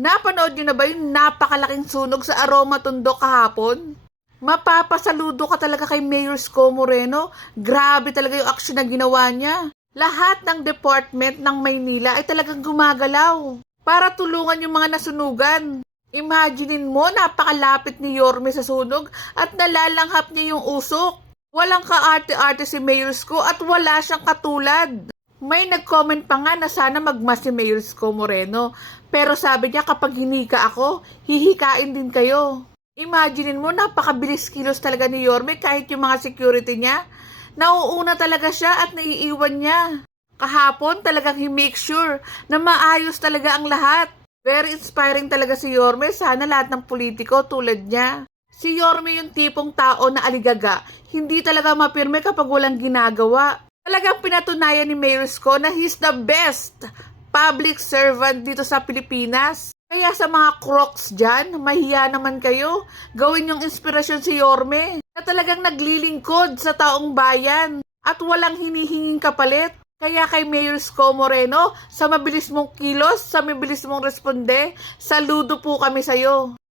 Napanood niyo na ba yung napakalaking sunog sa Aroma Tondo kahapon? Mapapasaludo ka talaga kay Mayor Isko Moreno. Grabe talaga yung aksyon na ginawa niya. Lahat ng department ng Maynila ay talagang gumagalaw para tulungan yung mga nasunugan. Imaginin mo, napakalapit ni Yorme sa sunog at nalalanghap niya yung usok. Walang kaarte-arte si Mayor Isko at wala siyang katulad. May nag-comment pa nga na sana magmas si Mayor Isko Moreno. Pero sabi niya kapag hinika ako, hihikain din kayo. Imaginin mo, napakabilis kilos talaga ni Yorme kahit yung mga security niya. Nauuna talaga siya at naiiwan niya. Kahapon talagang he make sure na maayos talaga ang lahat. Very inspiring talaga si Yorme. Sana lahat ng politiko tulad niya. Si Yorme yung tipong tao na aligaga. Hindi talaga mapirme kapag walang ginagawa. Talagang pinatunayan ni Mayor Isko na he's the best public servant dito sa Pilipinas. Kaya sa mga crocs dyan, mahiya naman kayo. Gawin yung inspirasyon si Yorme na talagang naglilingkod sa taong bayan at walang hinihinging kapalit. Kaya kay Mayor Isko Moreno, sa mabilis mong kilos, sa mabilis mong responde, saludo po kami sa'yo.